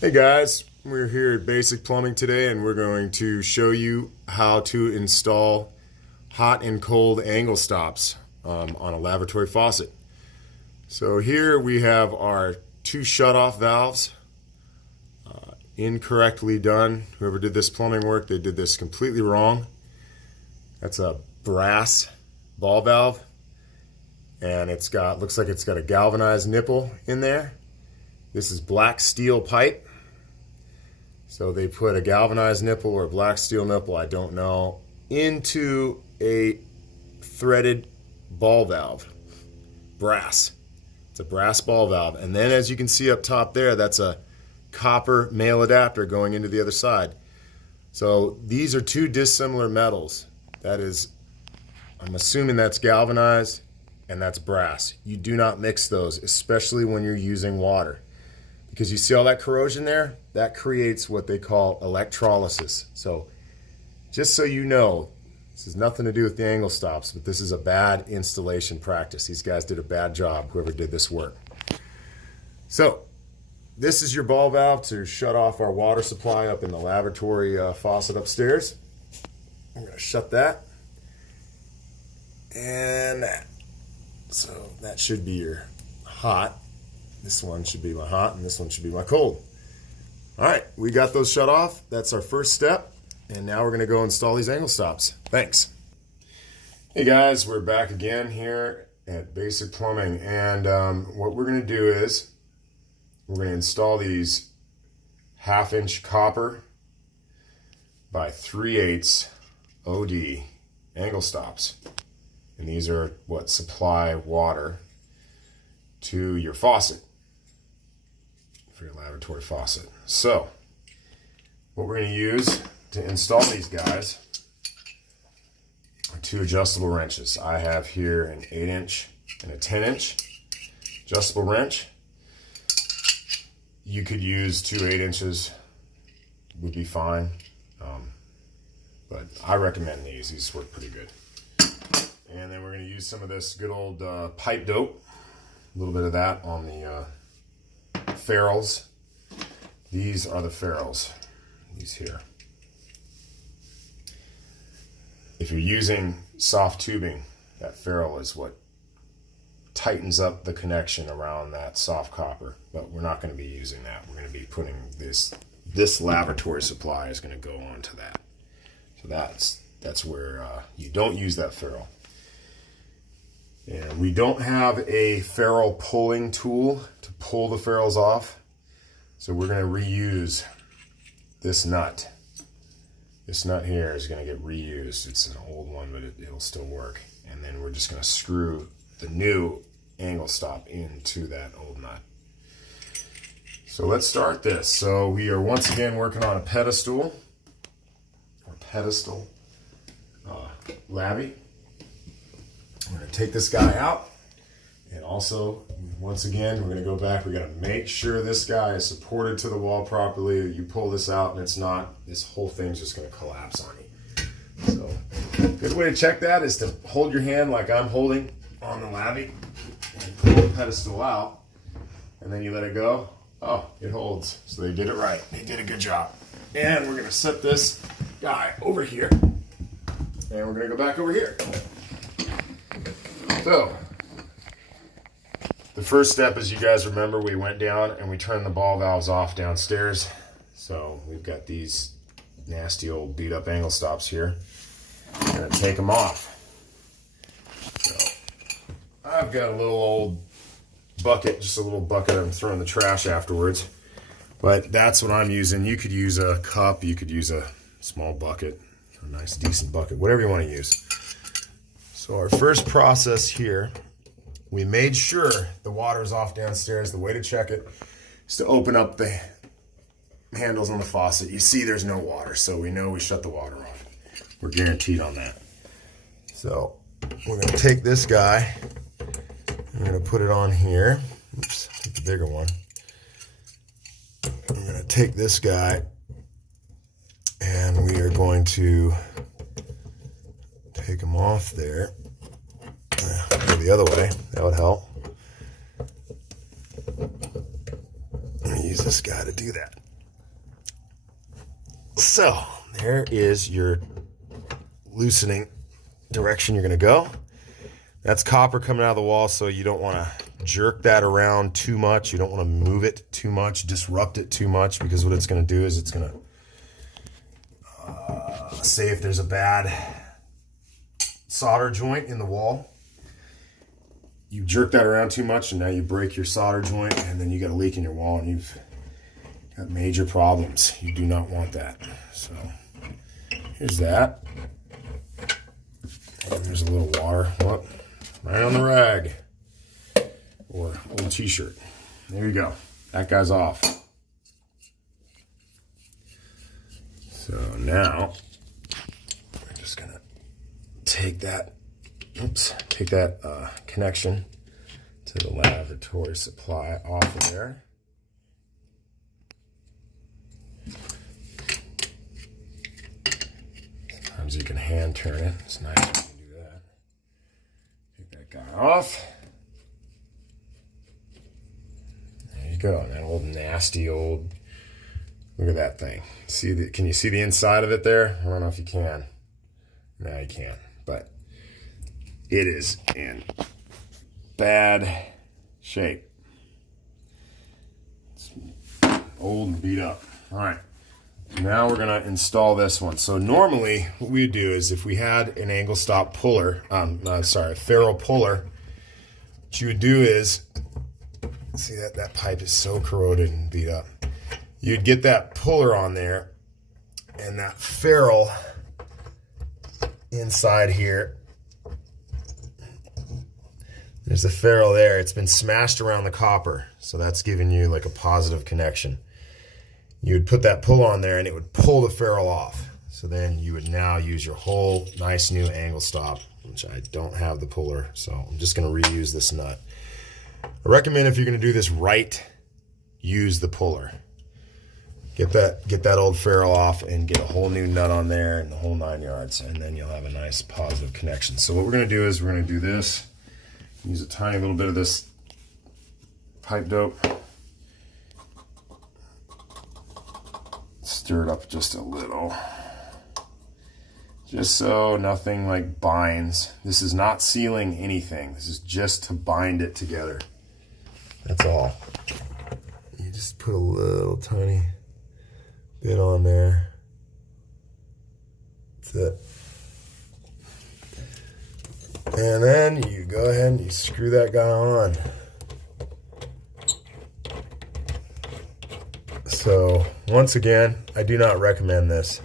Hey guys, we're here at Basic Plumbing today and we're going to show you how to install hot and cold angle stops on a lavatory faucet. So here we have our two shutoff valves, incorrectly done. Whoever did this plumbing work, they did this completely wrong. That's a brass ball valve and looks like it's got a galvanized nipple in there. This is black steel pipe. So they put a galvanized nipple or a black steel nipple, I don't know, into a threaded ball valve, brass. It's a brass ball valve. And then as you can see up top there, that's a copper male adapter going into the other side. So these are two dissimilar metals. That is, I'm assuming that's galvanized and that's brass. You do not mix those, especially when you're using water. Because you see all that corrosion there? That creates what they call electrolysis. So just so you know, this has nothing to do with the angle stops, but this is a bad installation practice. These guys did a bad job, whoever did this work. So this is your ball valve to shut off our water supply up in the lavatory faucet upstairs. I'm going to shut that. And that. So that should be your hot. This one should be my hot and this one should be my cold. All right, we got those shut off. That's our first step. And now we're gonna go install these angle stops. Thanks. Hey guys, we're back again here at Basic Plumbing. And what we're gonna do is we're gonna install these 1/2 inch copper by 3/8 OD angle stops. And these are what supply water to your faucet, for your lavatory faucet. So what we're going to use to install these guys are two adjustable wrenches. I have here an 8-inch and a 10-inch adjustable wrench. You could use two 8 inches, would be fine, but I recommend these. These work pretty good. And then we're going to use some of this good old pipe dope, a little bit of that on the ferrules. These are the ferrules, these here. If you're using soft tubing, that ferrule is what tightens up the connection around that soft copper, but we're not going to be using that. We're going to be putting this lavatory supply is going to go onto that. So that's where you don't use that ferrule. And we don't have a ferrule pulling tool to pull the ferrules off. So we're going to reuse this nut. This nut here is going to get reused. It's an old one, but it'll still work. And then we're just going to screw the new angle stop into that old nut. So let's start this. So we are once again working on a pedestal lavy. We're going to take this guy out, and also, once again, we're going to go back. We're going to make sure this guy is supported to the wall properly. You pull this out and it's not, this whole thing's just going to collapse on you. So, good way to check that is to hold your hand like I'm holding on the lavy and pull the pedestal out, and then you let it go. Oh, it holds. So they did it right. They did a good job. And we're going to set this guy over here, and we're going to go back over here. So, the first step, as you guys remember, we went down and we turned the ball valves off downstairs. So we've got these nasty old beat up angle stops here. I'm going to take them off. So, I've got a little old bucket, just a little bucket I'm throwing the trash afterwards. But that's what I'm using. You could use a cup, you could use a small bucket, a nice decent bucket, whatever you want to use. So our first process here, we made sure the water's off downstairs. The way to check it is to open up the handles on the faucet. You see there's no water, so we know we shut the water off. We're guaranteed on that. So we're going to take this guy, I'm going to put it on here. Oops, take the bigger one. I'm going to take this guy, and we are going to take him off there. Go the other way, that would help. I'm going to use this guy to do that. So there is your loosening direction you're going to go. That's copper coming out of the wall, so you don't want to jerk that around too much. You don't want to move it too much, disrupt it too much, because what it's going to do is it's going to say if there's a bad solder joint in the wall, you jerk that around too much and now you break your solder joint, and then you got a leak in your wall and you've got major problems. You do not want that. So here's that. And there's a little water. Whoop. Right on the rag or old t-shirt. There you go. That guy's off. So now we're just gonna take that connection to the lavatory supply off of there. Sometimes you can hand turn it. It's nice when you can do that. Take that guy off. There you go. That old nasty old. Look at that thing. Can you see the inside of it there? I don't know if you can. No, you can't. But it is in bad shape. It's old and beat up. All right. Now we're going to install this one. So normally what we would do is if we had an angle stop puller, a ferrule puller, what you would do is, see that pipe is so corroded and beat up. You'd get that puller on there and that ferrule inside here. There's a ferrule there. It's been smashed around the copper, so that's giving you like a positive connection. You would put that puller on there and it would pull the ferrule off. So then you would now use your whole nice new angle stop, which I don't have the puller, so I'm just going to reuse this nut. I recommend if you're going to do this right, use the puller. Get that old ferrule off and get a whole new nut on there and the whole 9 yards, and then you'll have a nice positive connection. So what we're going to do is we're going to do this. Use a tiny little bit of this pipe dope. Stir it up just a little. Just so nothing like binds. This is not sealing anything. This is just to bind it together. That's all. You just put a little tiny bit on there. That's it. And then you go ahead and you screw that guy on. So once again, I do not recommend this.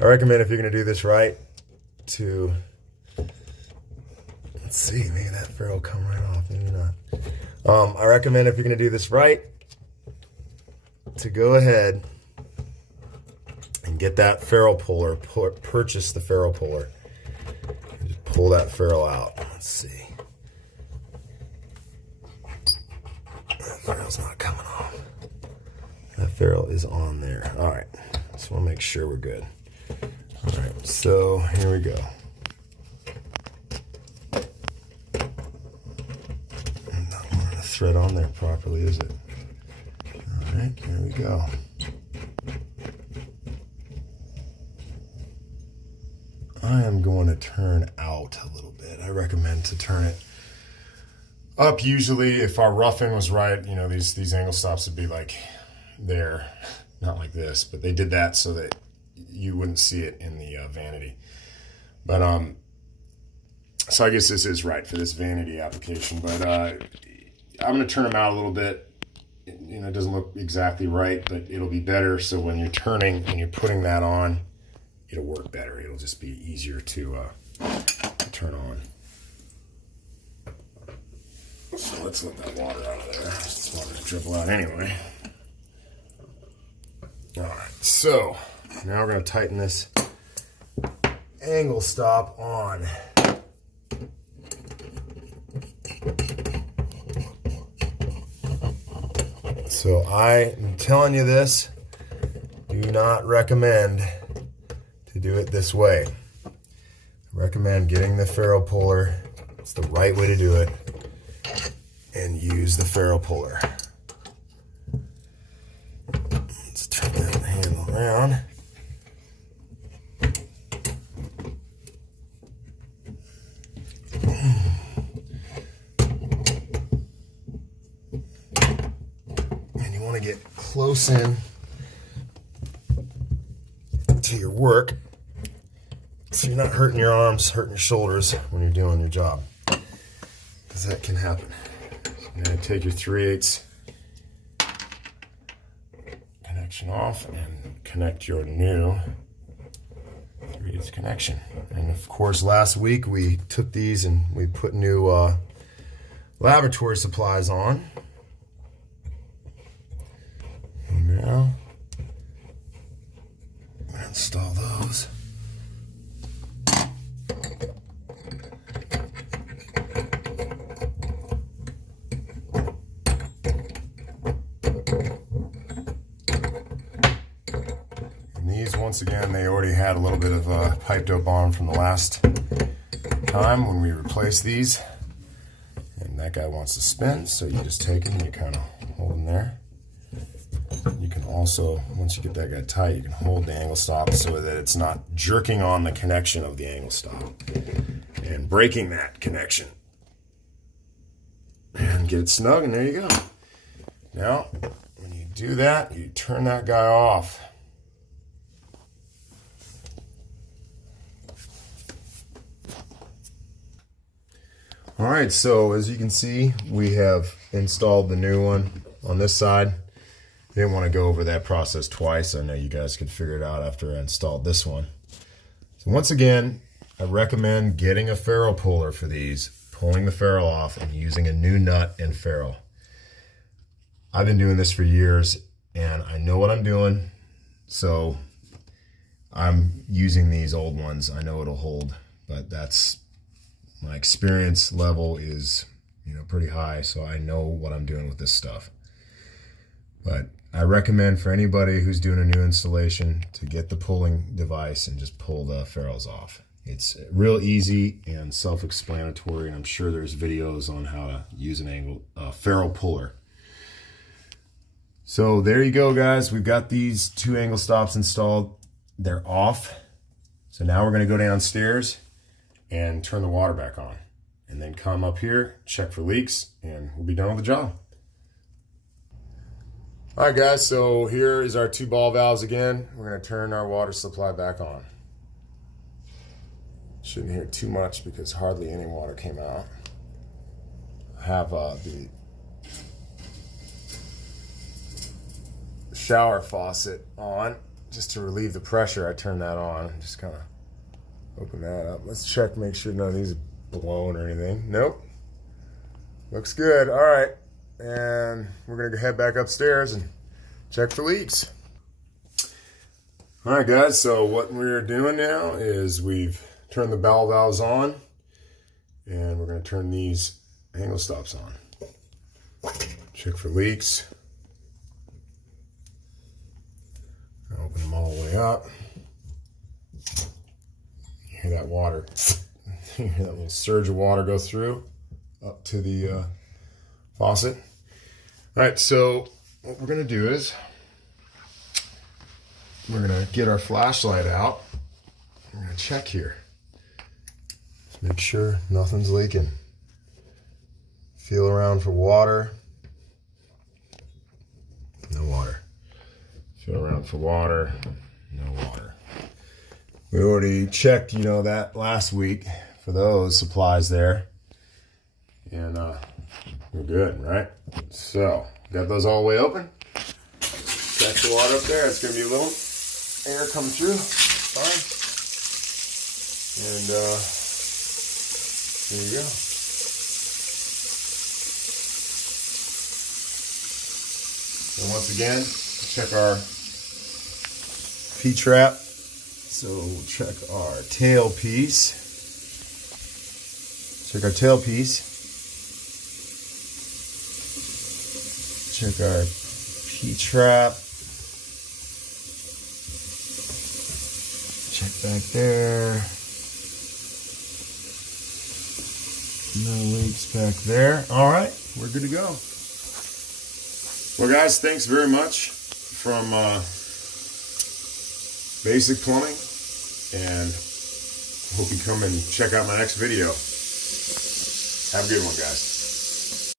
I recommend if you're going to do this right to, let's see, maybe that ferrule come right off, maybe not. I recommend if you're going to do this right to go ahead and get that ferrule puller, purchase the ferrule puller. Just pull that ferrule out. Let's see. That ferrule's not coming off. That ferrule is on there. All right. Just want to make sure we're good. All right. So here we go. I'm not wanting to thread on there properly, is it? All right. Here we go. I am going to turn out a little bit. I recommend to turn it up. Usually, if our roughing was right, you know, these angle stops would be like there, not like this, but they did that so that you wouldn't see it in the vanity. But so I guess this is right for this vanity application. But I'm going to turn them out a little bit. You know, it doesn't look exactly right, but it'll be better. So when you're turning and you're putting that on, it'll work better. It'll just be easier to turn on. So let's let that water out of there. It's water to dribble out anyway. All right, so now we're going to tighten this angle stop on. So I am telling you this, do not recommend to do it this way. I recommend getting the ferrule puller. It's the right way to do it. And use the ferrule puller. Let's turn that handle around. close in to your work so you're not hurting your arms, hurting your shoulders when you're doing your job, because that can happen. So you're going to take your 3/8 connection off and connect your new 3/8 connection. And of course, last week we took these and we put new lavatory supplies on. And now I'm going to install those. Once again, they already had a little bit of pipe dope on from the last time when we replaced these. And that guy wants to spin, so you just take him and you kind of hold him there. You can also, once you get that guy tight, you can hold the angle stop so that it's not jerking on the connection of the angle stop and breaking that connection. And get it snug, and there you go. Now, when you do that, you turn that guy off. All right, so as you can see, we have installed the new one on this side. I didn't want to go over that process twice. I know you guys could figure it out after I installed this one. So once again, I recommend getting a ferrule puller for these, pulling the ferrule off and using a new nut and ferrule. I've been doing this for years and I know what I'm doing, so I'm using these old ones. I know it'll hold, but that's my experience level is, pretty high, so I know what I'm doing with this stuff. But I recommend for anybody who's doing a new installation to get the pulling device and just pull the ferrules off. It's real easy and self-explanatory, and I'm sure there's videos on how to use a ferrule puller. So there you go, guys. We've got these 2 angle stops installed. They're off. So now we're going to go downstairs and turn the water back on, and then come up here, check for leaks, and we'll be done with the job. All right, guys, so here is our 2 ball valves again. We're going to turn our water supply back on. Shouldn't hear too much because hardly any water came out. I have the shower faucet on just to relieve the pressure. I turned that on, just kind of open that up. Let's check, make sure none of these are blown or anything. Nope. Looks good. All right. And we're going to head back upstairs and check for leaks. All right, guys. So what we're doing now is we've turned the ball valves on, and we're going to turn these angle stops on. Check for leaks. Open them all the way up. You hear that water, you hear that little surge of water go through up to the faucet. All right, so what we're going to do is we're going to get our flashlight out. We're going to check here. Just make sure nothing's leaking. Feel around for water. No water. Feel around for water. No water. We already checked, that last week for those supplies there. And we're good, right? So, got those all the way open. Check the water up there. It's going to be a little air coming through. Fine. And here you go. And once again, check our P-trap. So check our tailpiece. Check our tailpiece. Check our P-trap. Check back there. No leaks back there. All right, we're good to go. Well, guys, thanks very much from Basic Plumbing, and hope you come and check out my next video. Have a good one, guys.